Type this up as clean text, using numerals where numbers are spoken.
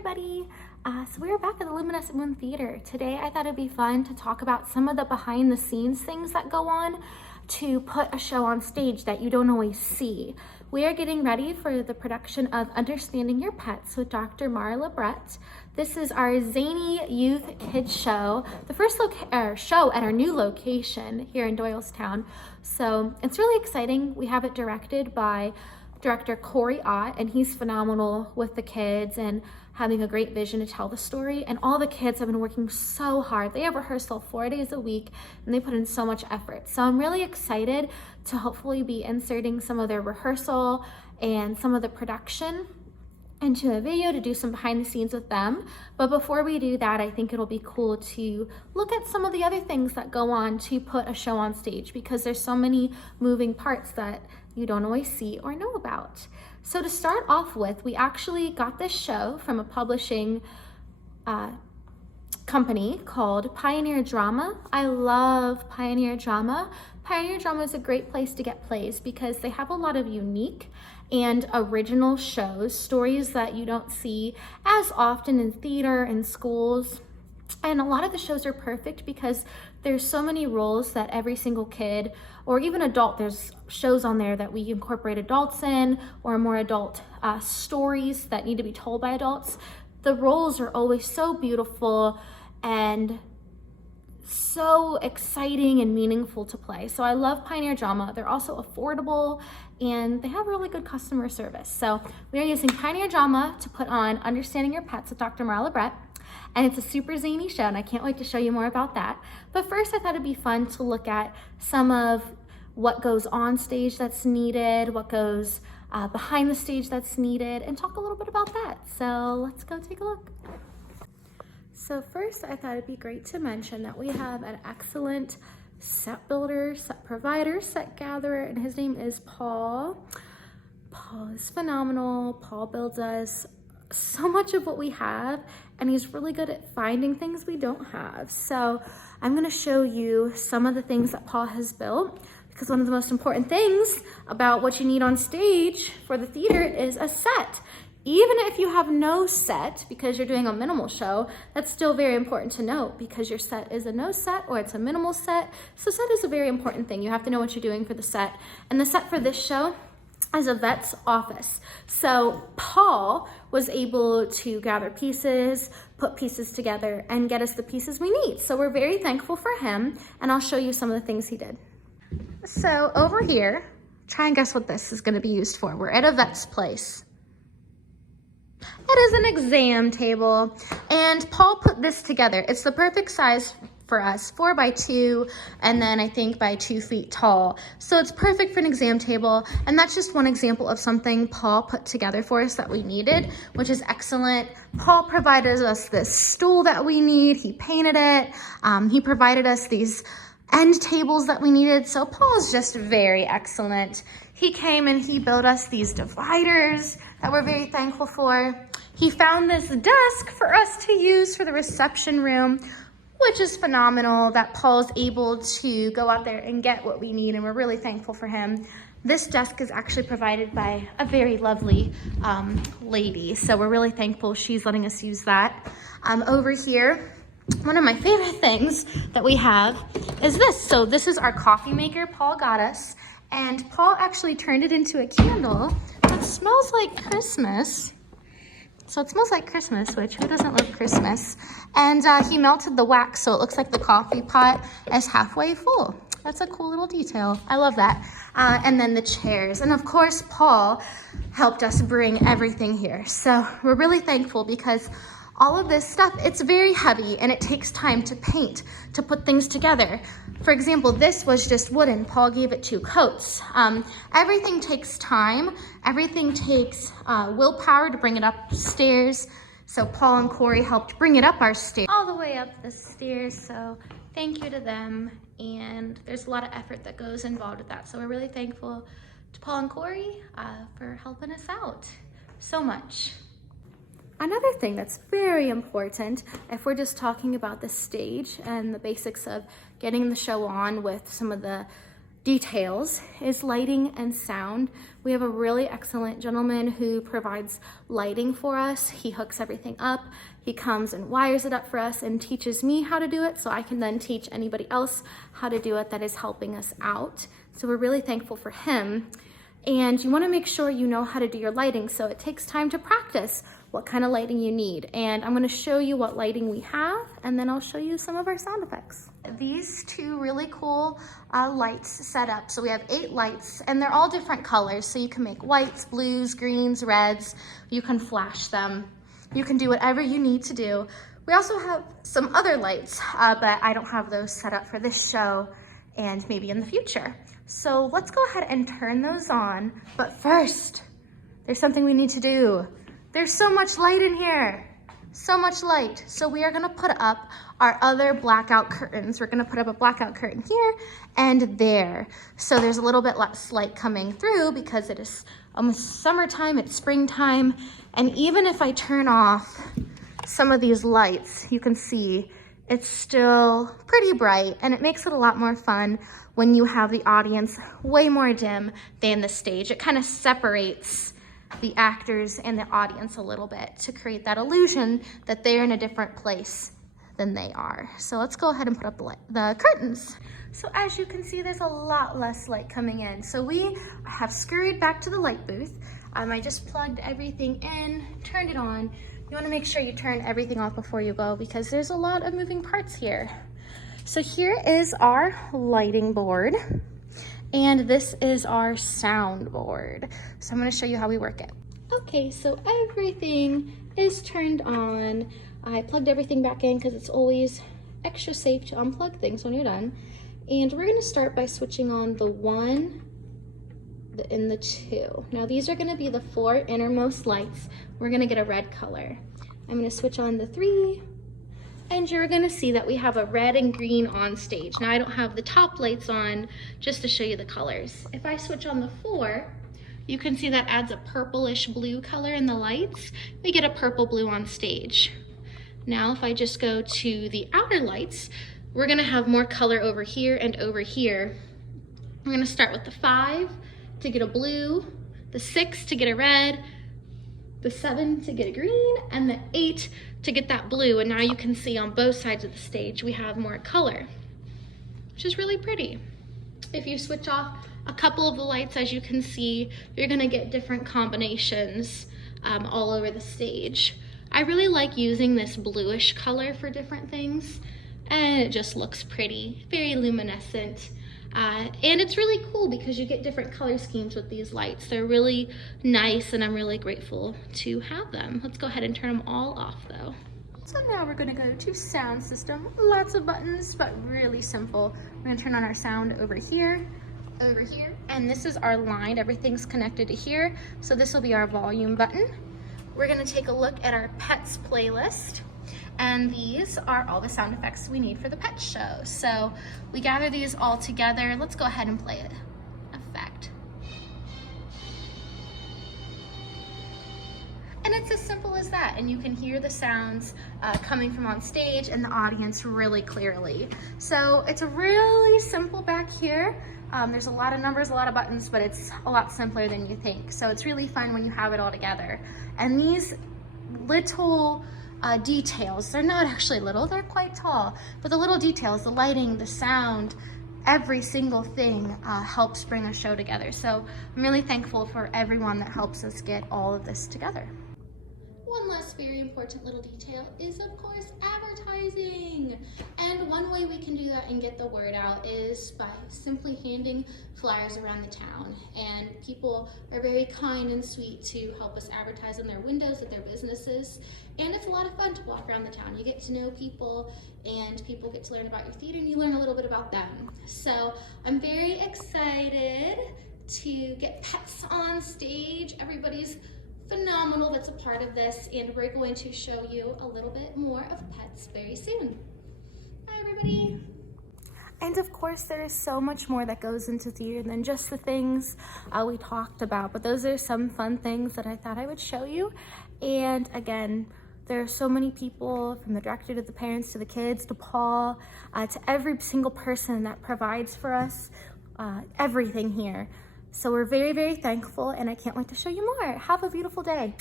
everybody. So we're back at the Luminescent Moon Theater. Today I thought it'd be fun to talk about some of the behind the scenes things that go on to put a show on stage that you don't always see. We are getting ready for the production of Understanding Your Pets with Dr. Marla Brett. This is our zany youth kids show, the first show at our new location here in Doylestown. So it's really exciting. We have it directed by director Corey Ott, and he's phenomenal with the kids and having a great vision to tell the story. And all the kids have been working so hard. They have rehearsal 4 days a week and they put in so much effort. So I'm really excited to hopefully be inserting some of their rehearsal and some of the production into a video to do some behind the scenes with them. But before we do that, I think it'll be cool to look at some of the other things that go on to put a show on stage, because there's so many moving parts that you don't always see or know about. So to start off with, we actually got this show from a publishing company called Pioneer Drama. I love Pioneer Drama. Pioneer Drama is a great place to get plays because they have a lot of unique and original shows, stories that you don't see as often in theater and schools. And a lot of the shows are perfect because there's so many roles that every single kid or even adult, there's shows on there that we incorporate adults in, or more adult stories that need to be told by adults. The roles are always so beautiful and so exciting and meaningful to play. So I love Pioneer Drama. They're also affordable and they have really good customer service. So we are using Pioneer Drama to put on Understanding Your Pets with Dr. Marla Brett. And it's a super zany show, and I can't wait to show you more about that. But first, I thought it'd be fun to look at some of what goes on stage that's needed, what goes behind the stage that's needed, and talk a little bit about that. So let's go take a look. So first, I thought it'd be great to mention that we have an excellent set builder, set provider, set gatherer, and his name is Paul. Paul is phenomenal. Paul builds us so much of what we have, and he's really good at finding things we don't have. So I'm going to show you some of the things that Paul has built, because one of the most important things about what you need on stage for the theater is a set. Even if you have no set because you're doing a minimal show, that's still very important to note, because your set is a no set or it's a minimal set. So set is a very important thing. You have to know what you're doing for the set. And the set for this show is a vet's office. So Paul was able to gather pieces, put pieces together, and get us the pieces we need. So we're very thankful for him, and I'll show you some of the things he did. So over here, try and guess what this is gonna be used for. We're at a vet's place. It is an exam table, and Paul put this together. It's the perfect size for us, 4 by 2, and then I think by 2 feet tall. So it's perfect for an exam table, and that's just one example of something Paul put together for us that we needed, which is excellent. Paul provided us this stool that we need. He painted it. He provided us these end tables that we needed. So Paul is just very excellent. He came and he built us these dividers that we're very thankful for. He found this desk for us to use for the reception room, which is phenomenal that Paul's able to go out there and get what we need, and we're really thankful for him. This desk is actually provided by a very lovely lady, so we're really thankful she's letting us use that. Over here, one of my favorite things that we have is this. So this is our coffee maker Paul got us, and Paul actually turned it into a candle that smells like Christmas. So it smells like Christmas, which who doesn't love Christmas? And he melted the wax so it looks like the coffee pot is halfway full. That's a cool little detail. I love that. And then the chairs. And of course, Paul helped us bring everything here. So we're really thankful, because all of this stuff, it's very heavy and it takes time to paint, to put things together. For example, this was just wooden. Paul gave it 2 coats. Everything takes time. Everything takes willpower to bring it upstairs. So Paul and Corey helped bring it up our stairs, all the way up the stairs. So thank you to them. And there's a lot of effort that goes involved with that. So we're really thankful to Paul and Corey for helping us out so much. Another thing that's very important, if we're just talking about the stage and the basics of getting the show on with some of the details is lighting and sound. We have a really excellent gentleman who provides lighting for us. He hooks everything up. He comes and wires it up for us and teaches me how to do it so I can then teach anybody else how to do it that is helping us out. So we're really thankful for him. And you want to make sure you know how to do your lighting, so it takes time to practice what kind of lighting you need. And I'm going to show you what lighting we have, and then I'll show you some of our sound effects. These two really cool lights set up. So we have 8 lights, and they're all different colors. So you can make whites, blues, greens, reds. You can flash them. You can do whatever you need to do. We also have some other lights, but I don't have those set up for this show and maybe in the future. So let's go ahead and turn those on. But first, there's something we need to do. There's so much light in here, so much light. So we are gonna put up our other blackout curtains. We're gonna put up a blackout curtain here and there. So there's a little bit less light coming through because it is almost summertime, it's springtime. And even if I turn off some of these lights, you can see it's still pretty bright, and it makes it a lot more fun when you have the audience way more dim than the stage. It kind of separates the actors and the audience a little bit to create that illusion that they're in a different place than they are. So let's go ahead and put up the curtains. So as you can see, there's a lot less light coming in. So we have scurried back to the light booth. I just plugged everything in, turned it on. You want to make sure you turn everything off before you go because there's a lot of moving parts here. So here is our lighting board, and this is our sound board. So I'm going to show you how we work it. Okay, so everything is turned on. I plugged everything back in because it's always extra safe to unplug things when you're done. And we're going to start by switching on the 1 and the 2. Now these are going to be the 4 innermost lights. We're going to get a red color. I'm going to switch on the 3, and you're going to see that we have a red and green on stage. Now I don't have the top lights on just to show you the colors. If I switch on the 4, you can see that adds a purplish blue color in the lights. We get a purple blue on stage. Now if I just go to the outer lights, we're going to have more color over here and over here. We're going to start with the 5 to get a blue, the 6 to get a red, the 7 to get a green, and the 8 to get that blue. And now you can see on both sides of the stage we have more color, which is really pretty. If you switch off a couple of the lights, as you can see, you're gonna get different combinations all over the stage. I really like using this bluish color for different things, and it just looks pretty, very luminescent. And it's really cool because you get different color schemes with these lights. They're really nice, and I'm really grateful to have them. Let's go ahead and turn them all off though. So now we're gonna go to sound system. Lots of buttons, but really simple. We're gonna turn on our sound over here, and this is our line. Everything's connected to here. So this will be our volume button. We're gonna take a look at our pets playlist. And these are all the sound effects we need for the pet show. So we gather these all together. Let's go ahead and play it. Effect. And it's as simple as that. And you can hear the sounds coming from on stage and the audience really clearly. So it's a really simple back here. There's a lot of numbers, a lot of buttons, but it's a lot simpler than you think. So it's really fun when you have it all together. And these little details, they're not actually little, they're quite tall, but the little details, the lighting, the sound, every single thing helps bring a show together. So I'm really thankful for everyone that helps us get all of this together. One last very important little detail is, of course, advertising. And one way we can do that and get the word out is by simply handing flyers around the town. And people are very kind and sweet to help us advertise on their windows at their businesses. And it's a lot of fun to walk around the town. You get to know people, and people get to learn about your theater, and you learn a little bit about them. So I'm very excited to get pets on stage. Everybody's phenomenal that's a part of this, and we're going to show you a little bit more of pets very soon. Bye everybody. And of course there is so much more that goes into theater than just the things we talked about, but those are some fun things that I thought I would show you. And again, there are so many people, from the director to the parents to the kids to Paul, to every single person that provides for us everything here. So we're very, very thankful, and I can't wait to show you more. Have a beautiful day.